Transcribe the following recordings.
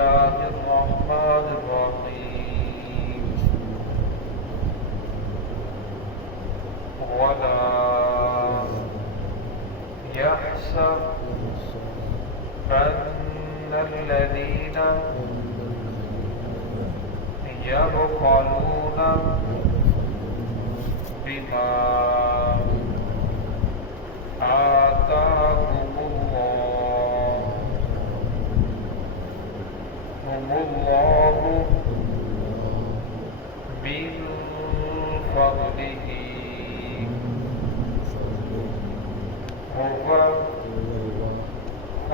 الله الرحمن الرحيم ولا يحسب أن الذين يبخلون بما آتاهم الله من فضله هو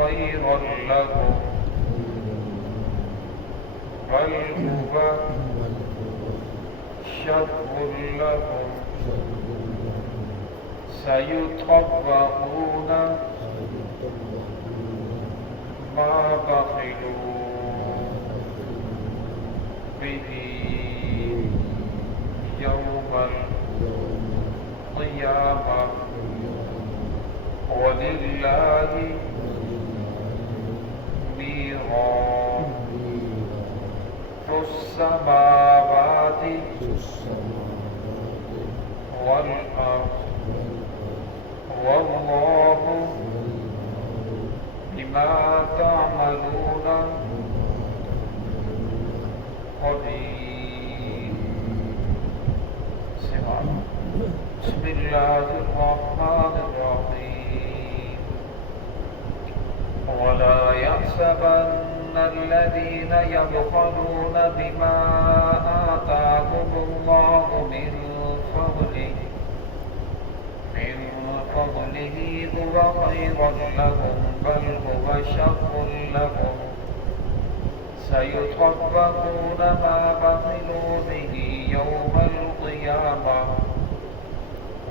خير لهم بل هو شر لهم سيطبقون ما بخلوا به يوم القيامة ولله ميراث السماوات والأرض والله بما تعملون قدير. بسم الله الرحمن الرحيم ولا يحسبن الذين يبخلون بما آتاهم الله من فضله هو خير لهم بل هو شر لهم سيطبقون ما بخلوا به يوم القيامة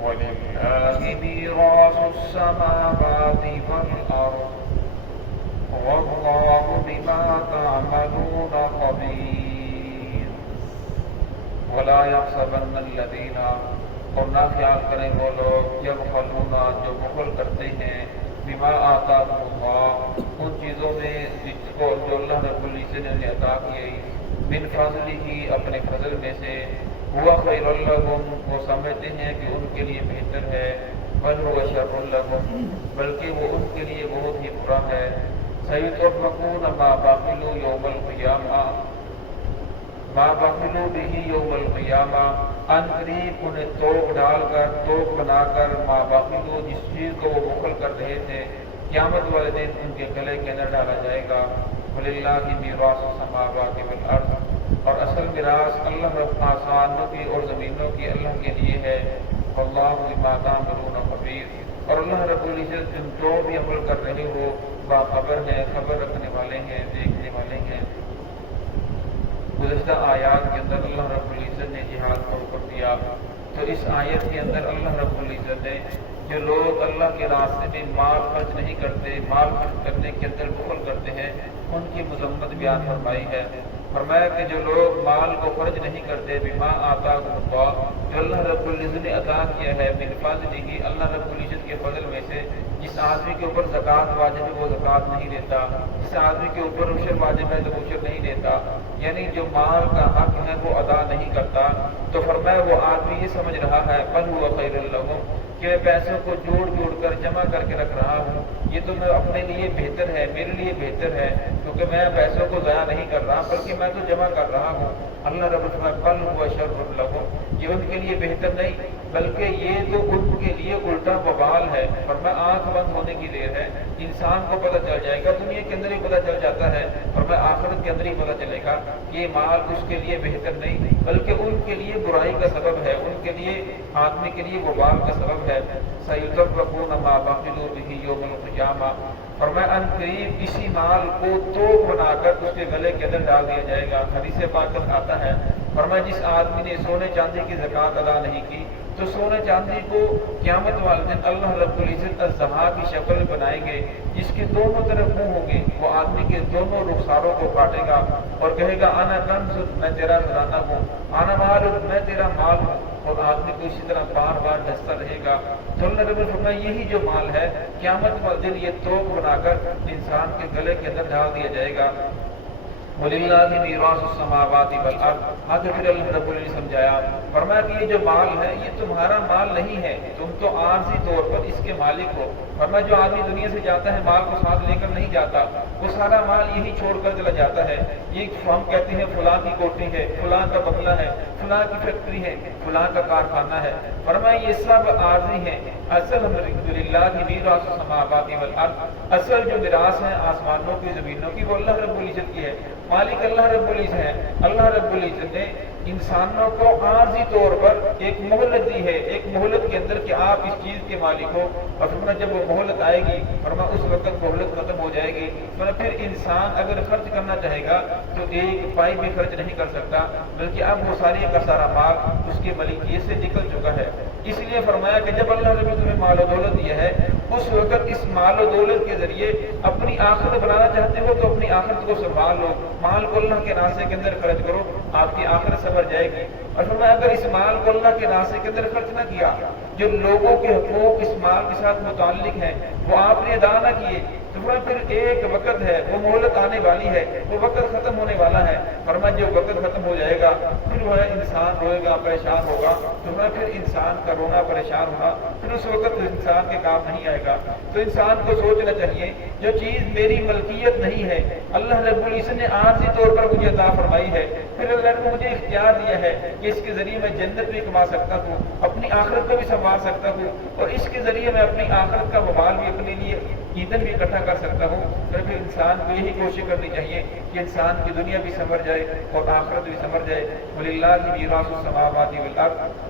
ولله ميراث السماوات والأرض والله بما تعملون خبير. ولا يحسبن الذين اور نہ خیال کریں وہ لوگ یبخلون جو بخل کرتے ہیں بما آتاهم اللہ ان چیزوں میں جس کو جو اللہ رب العزت نے عطا کی من فضلہ اپنے فضل میں سے ہوا خیر لہم وہ سمجھتے ہیں کہ ان کے لیے بہتر ہے بل ہوا شر لہم بلکہ وہ ان کے لیے بہت ہی برا ہے سیطبقون ما بخلوا یوم القیامہ ما بخلوا به یوم القیامہ ان قریب انہیں توق ڈال کر توق بنا کر ما بخلوا جس چیز کو وہ بخل کر رہے تھے قیامت والے دن ان کے گلے کے اندر ڈالا جائے گا. وللہ میراث السماوات والارض اور اصل میراث اللہ رب آسمانوں کی اور زمینوں کی اللہ کے لیے ہے. واللہ بما تعملون خبیر اور اللہ رب العزت تم جو بھی عمل کر رہے ہو باخبر ہے خبر رکھنے والے ہیں دیکھنے والے ہیں. گزشتہ آیات کے اندر اللہ رب العزت نے جہاد کو حکم دیا تو اس آیت کے اندر اللہ رب العزت نے جو لوگ اللہ کے راستے میں مال خرچ نہیں کرتے مال خرچ کرنے کے اندر بخل کرتے ہیں ان کی مذمت بیان فرمائی ہے. فرمایا کہ جو لوگ مال کو خرچ نہیں کرتے بما آتاهم اللہ جو اللہ رب العزت نے عطا کیا ہے من فضلہ اللہ رب العزت کے فضل میں سے جس آدمی کے اوپر زکوٰۃ واجب ہے وہ زکوٰۃ نہیں دیتا جس آدمی کے اوپر عشر واجب ہے تو عشر نہیں دیتا یعنی جو مال کا حق ہے وہ ادا نہیں کرتا تو فرمایا وہ آدمی یہ سمجھ رہا ہے بل هو خیر لهم کہ میں پیسوں کو جوڑ کر جمع کر کے رکھ رہا ہوں یہ تو میں اپنے لیے بہتر ہے میرے لیے بہتر ہے کیونکہ میں پیسوں کو ضائع نہیں کر رہا بلکہ میں تو جمع کر رہا ہوں. اللہ رب العزت بل هو شر لهم یہ ان کے لیے بہتر نہیں بلکہ یہ تو ان کے لیے الٹا وبال ہے. اور میں آنکھ بند ہونے کی دیر ہے انسان کو پتہ چل جائے گا دنیا کے اندر ہی پتہ چل جاتا ہے اور میں آخرت کے اندر ہی پتہ چلے گا کہ یہ مال اس کے لیے بہتر نہیں بلکہ ان کے لیے برائی کا سبب ہے ان کے لیے آدمی کے لیے وبال کا سبب ہے. سیطبقون ما بخلوا به یوم القیامہ فرمایا ان قریب اسی مال کو توق بنا کر اس کے گلے کے اندر ڈال دیا جائے گا. حدیث پاک میں آتا ہے فرمایا جس آدمی نے سونے چاندی کی زکوٰۃ ادا نہیں کی تو سونے چاندی کو قیامت والے دن اللہ رب العزت الزحا کی شکل بنائیں گے جس کے دونوں طرف منہ ہوں گے وہ آدمی کے دونوں رخساروں کو کاٹے گا اور کہے گا انا کنز میں تیرا خزانہ ہوں انا مال میں تیرا مال ہوں اور آدمی کو اسی طرح بار بار ڈستا رہے گا. تو اللہ رب العزت یہی جو مال ہے قیامت والے دن یہ توق بنا کر انسان کے گلے کے اندر ڈال دیا جائے گا. وَلِلَّهِ مِيرَاثُ السَّمَاوَاتِ وَالْأَرْضِ۔ آگے پھر اللہ رب العزت نے سمجھایا، فرمایا کہ یہ جو مال ہے یہ تمہارا مال نہیں ہے، تم تو عارضی طور پر اس کے مالک ہو۔ فرمایا جو آدمی دنیا سے جاتا ہے مال کو ساتھ لے کر نہیں جاتا، وہ سارا مال یہی چھوڑ کر چلا جاتا ہے۔ یہ ہم کہتے ہیں فلاں کی کوٹھی ہے، فلاں کا بنگلہ ہے، فلاں کی فیکٹری ہے، فلاں کا کارخانہ ہے۔ فرمایا یہ سب عارضی ہیں، اصل للہ میراث السماوات والارض، اصل جو میراث ہے آسمانوں کی زمینوں کی وہ اللہ رب العزت کی ہے، مالک اللہ رب العزت ہے۔ اللہ رب العزت نے انسانوں کو عارضی طور پر ایک مہلت دی ہے، ایک مہلت کے اندر کہ آپ اس چیز کے مالک ہو، اور فرمایا جب وہ مہلت آئے گی فرمایا اس وقت مہلت ختم ہو جائے گی، فرمایا پھر انسان اگر خرچ کرنا چاہے گا تو ایک پائی بھی خرچ نہیں کر سکتا، بلکہ اب وہ ساری کا سارا مال اس کی ملکیت سے نکل چکا ہے۔ اس لیے فرمایا کہ جب اللہ نے تمہیں مال و دولت دیا ہے اس وقت اس مال و دولت کے ذریعے اپنی آخرت بنانا چاہتے ہو تو اپنی آخرت کو سنبھال لو، مال کو اللہ کے راستے کے اندر خرچ کرو، آپ کی آخرت سنور جائے گی۔ اور فرمایا اگر اس مال کو اللہ کے راستے کے اندر خرچ نہ کیا، جو لوگوں کے حقوق اس مال کے ساتھ متعلق ہیں وہ آپ نے ادا نہ کیے، تو پھر ایک وقت ہے وہ مہلت آنے والی ہے، وہ وقت ختم ہونے والا ہے۔ فرمایا جو وقت ختم ہو جائے گا پھر وہ انسان روئے گا، پریشان ہوگا، تو پھر انسان کا رونا پریشان ہونا پھر اس وقت انسان کے کام نہیں آئے گا۔ تو انسان کو سوچنا چاہیے جو چیز میری ملکیت نہیں ہے اللہ رب العزت نے عارضی طور پر مجھے عطا فرمائی ہے، پھر اللہ نے مجھے اختیار دیا ہے کہ اس کے ذریعے میں جنت بھی کما سکتا ہوں، اپنی آخرت کو بھی سنوار سکتا ہوں، اور اس کے ذریعے میں اپنی آخرت کا وبال بھی اپنے لیے ایندھن بھی اکٹھا کر سکتا ہوں۔ پھر انسان کو یہی کوشش کرنی چاہیے کہ انسان کی دنیا بھی سنور جائے اور آخرت بھی سنور جائے۔ وَلِلَّهِ مِيرَاثُ السَّمَاوَاتِ وَالْأَرْضِ۔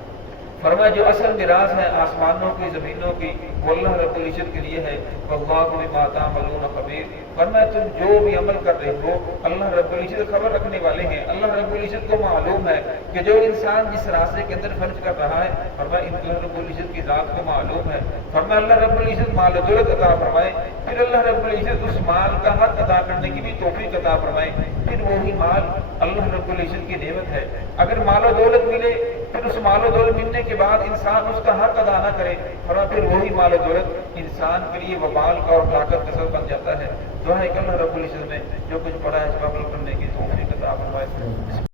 فرمایا جو اصل میراث ہے آسمانوں کی زمینوں کی وہ اللہ رب العزت کے لیے ہے، وَاللَّهُ بِمَا تَعْمَلُونَ خَبِيرٌ۔ فرمایا تم جو بھی عمل کر رہے ہو اللہ رب العزت خبر رکھنے والے ہیں، اللہ رب العزت کو معلوم ہے کہ جو انسان جس راستے کے اندر خرچ کر رہا ہے فرمایا اللہ رب العزت کی ذات کو معلوم ہے۔ فرمایا اللہ رب العزت مال و دولت عطا فرمائے، پھر اللہ رب العزت اس مال کا حق ادا کرنے کی بھی توفیق عطا فرمائے، پھر وہی مال اللہ رب العزت کی نعمت ہے۔ اگر مال و دولت ملے پھر اس مال و دولت ملنے کے بعد انسان اس کا حق ادا نہ کرے، فرمایا پھر وہی مال و دولت انسان کے لیے وبال کا اور طاقت کا سبب بن جاتا ہے۔ دعا ہے کہ اللہ رب العزت نے جو کچھ پڑھا ہے اس کو عمل کرنے کی توفیق عطا فرمائے۔